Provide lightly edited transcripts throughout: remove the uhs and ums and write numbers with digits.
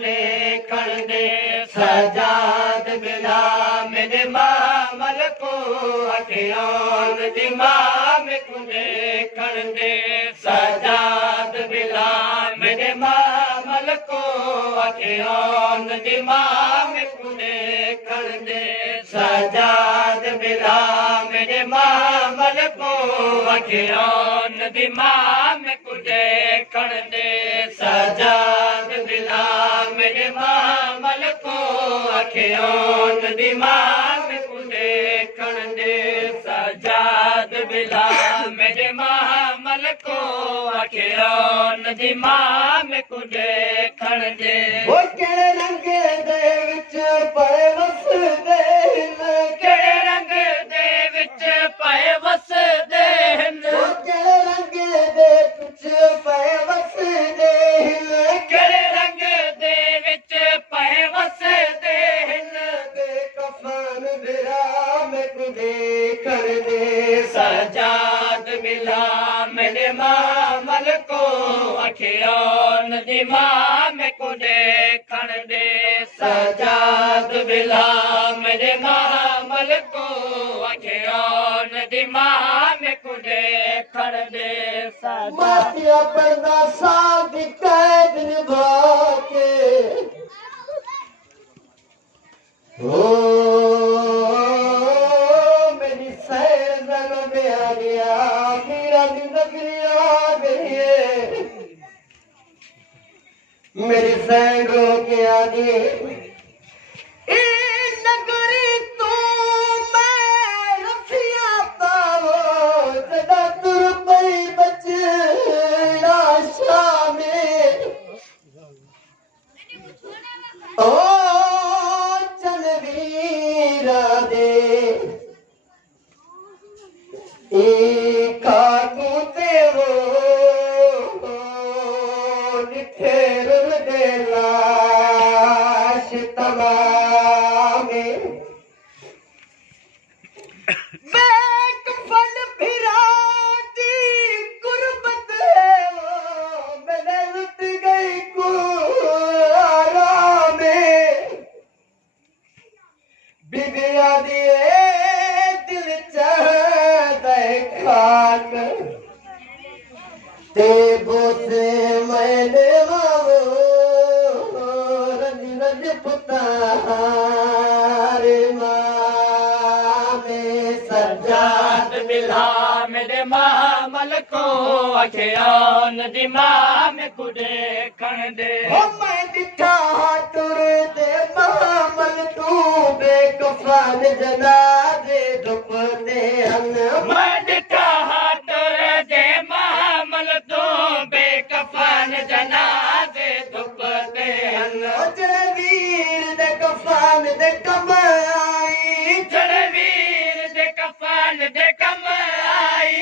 देखण दे सजाद बिला मेरे मामल को अखियान दिमाग को देखण दे सजाद बिला मेरे मामल को अखियान दिमाग को देखण दे सजाद बिला मेरे मामल को अखियान दिमाग को देखण दे सजाद बिला मेरे मामल को अखियान दिमाग को देखण दे सजाद बिला मेरे मामल को अखियान दिमाग को देखण दे वो केड़े रंग दे विच पए वसदे केड़े रंग दे विच पए वसदे वो केड़े रंग दे विच पए वसदे केड़े रंग दे विच पए वसदे बेकफन बिराम को देखण दे सजाद बिला मेरे मामल को अखियान दिमाग को देखण दे सजाद बिला मेरे मामल को अखियान दिमाग को देखण दे सजाद मातिया पैदा साल दी कैद निभा के ओ मेरी सैर में आ गया मेरा नगरी आ गई है मेरी सैरों के आगे नगरी तू मैं रफिया पाओ सदा तुर पई बच आशा में ओ चलवीरा दे काकू ते वो निठेर दे लाश तमामे बेकफन फिराती गुरबत है वो मैंने लुट गई कुआरा में बिगड़ा दिए दिल चाहता है खाक ते बोसे मैंने वावो रंज रंज पुतारे मामे सजाद बिला मेरे मामल को अखियान दिमाग को देखण दे ओ मैं दिठा तुर दे मामल तू बेकफन जनाजे दुपते हन मैं दिखा तुर दे मामल तो बेकफन जनाजे दुपते हन वीर दे कफन दे कमाई रणवीर दे कफन दे कमाई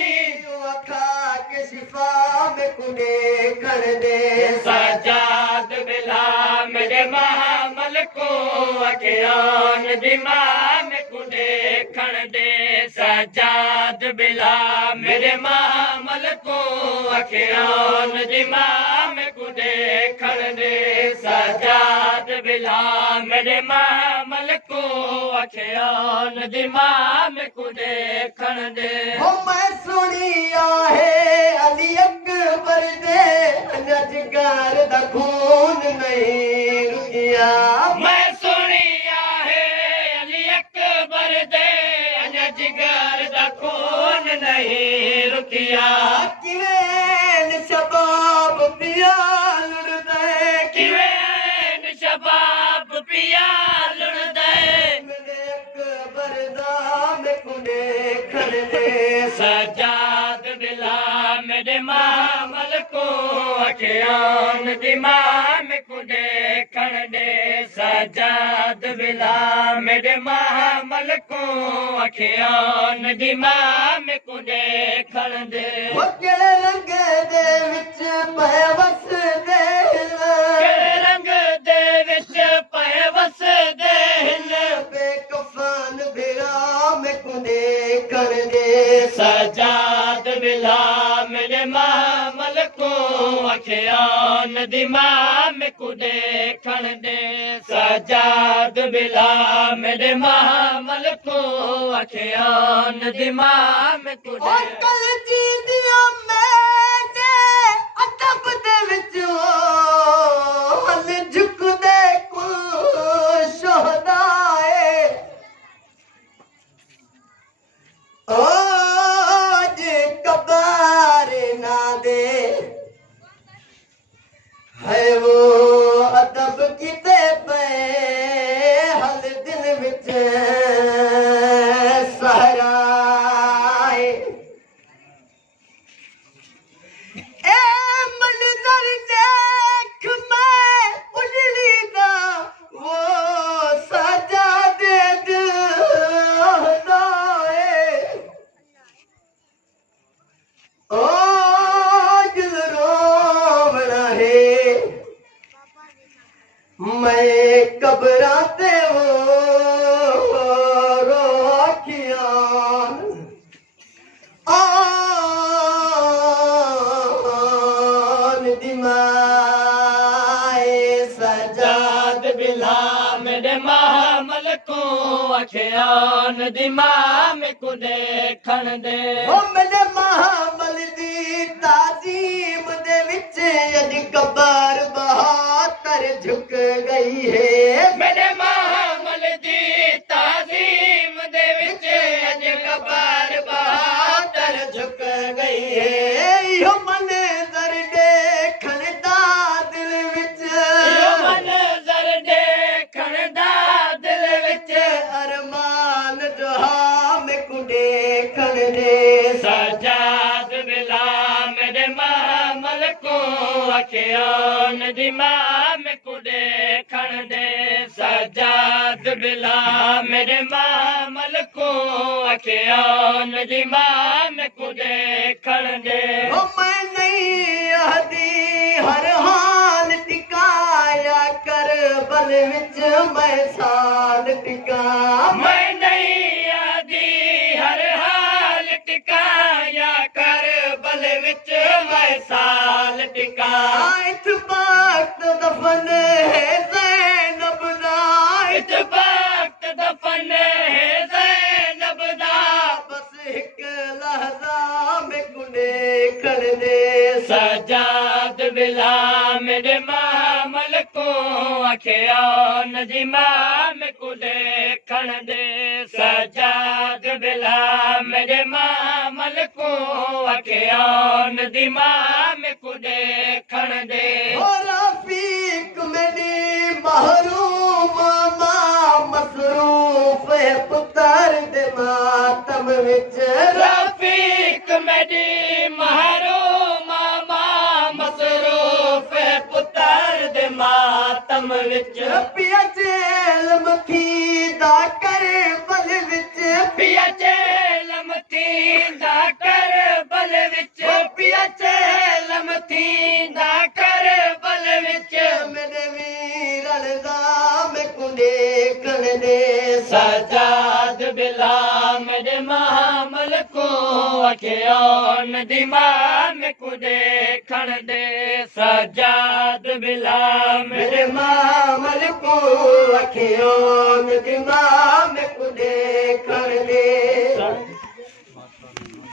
अखा के शिफा में कुने कर दे सजाद बिला मेरे मामल को अखियान दिमाग को देखण दे सजाद बिला मेरे मामल को अखियान दिमाग को देखण दे सजाद बिला मेरे मामल को अखियान दिमाग को देखण दे ओ मैं सुनिया है अली अकबर दे अजगार दा खून नहीं रुकिया मैं सुनिया है अली अकबर दे अजगर दा खून नहीं रुकिया किवेन शबाब पिया लुड़दे किवेन शबाब पिया लुड़दे मेरे अकबर दा में कुने खड़ दे सजाद बिला मेरे मामल को अखियान दिमाग को देखण दे सजाद बिला मेरे मामल को अखियान दिमाग को देखण दे वो केड़े रंग दे विच पए वसदे केड़े रंग दे विच पए वसदे बेकफन बिराम कुने कर दे सजाद बिला मेरे मामल को अखियान दिमाग को देखण दे सजाद बिला मेरे महामल को अखियान दिमाग को कल जी दिया मैंने अदब दे विचों हल झुकदे कुल शोहदाए आज कबार ना दे है वो अदब किते पे हल दिल विच सहराए ए मंजर देख मैं उजली दा वो सजा दे दिलाए ओ दिल रोवना है मैं कब्रां ते वो रोखियां आन दिमाए सजाद बिला मेरे महामल को अखियान दिमाग को देखण दे ओ मेरे महामल दी ताजीम दे विच अज कबर बहातर झुक गई है मेरे महामल दी ताजीम दे विच अज कबार बहादुर झुक गई है यो मंजर देखण दा दिल विच यो मंजर देखण दा दिल विच अरमान जहा में को देखण दे सजाद बिला मेरे महामल को अखियान दिमाग को देखण दे सजाद बिला मेरे महामल को अखियान दिमाग को देखण दे ओ मैं नहीं आदी हर हाल टिकाया कर बल विच मैं साल टिका मैं नहीं आदी हर हाल टिकाया कर बल विच मैं साल टिका इत वक्त दफन है ज़ैनब दा इत वक्त दफन है ज़ैनब दा बस हिक लहज़ा में को देखण दे सजाद बिला मेरे महामल को अखियान दिमाग को देखण दे सजाद बिला मेरे महामल को अखियान दिमाग को देखण दे ओ रफीक मेरी महरूम मां मसरूफ है पुत्र दे मातम विच रफीक मेरी महरूम मां मसरूफ पुत्र दे मातम विच पिया जेलम थी दा कर बल विच पिया चेलम थींदा कर बल विच पिया चेलम थींदा कर बल विच मेरे वीरन दा में को देखण दे सजाद बिला मेरे महामल को अखियान दिमाग को देखण दे सजाद बिला मेरे मामल को अखियों में दिमाग में को देखण दे